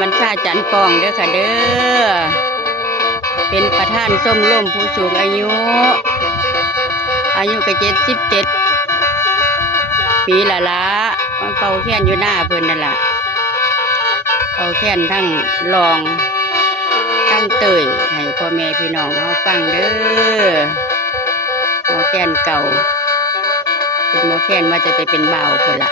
มันชาจันทร์ปองเด้อค่ะเด้อเป็นประธานส้มร่มผู้สูงอายุก็77 ปีละมันเป่าแค้นอยู่หน้าเพิ่นนั่นล่ะเป่าแค้นทั้งรองทั้งเตยให้พ่อแม่พี่น้องเขาฟังเด้อหมอแค้นเก่าเป็นหมอแค้นว่าจะไปเป็นบ่าวเพิ่นล่ะ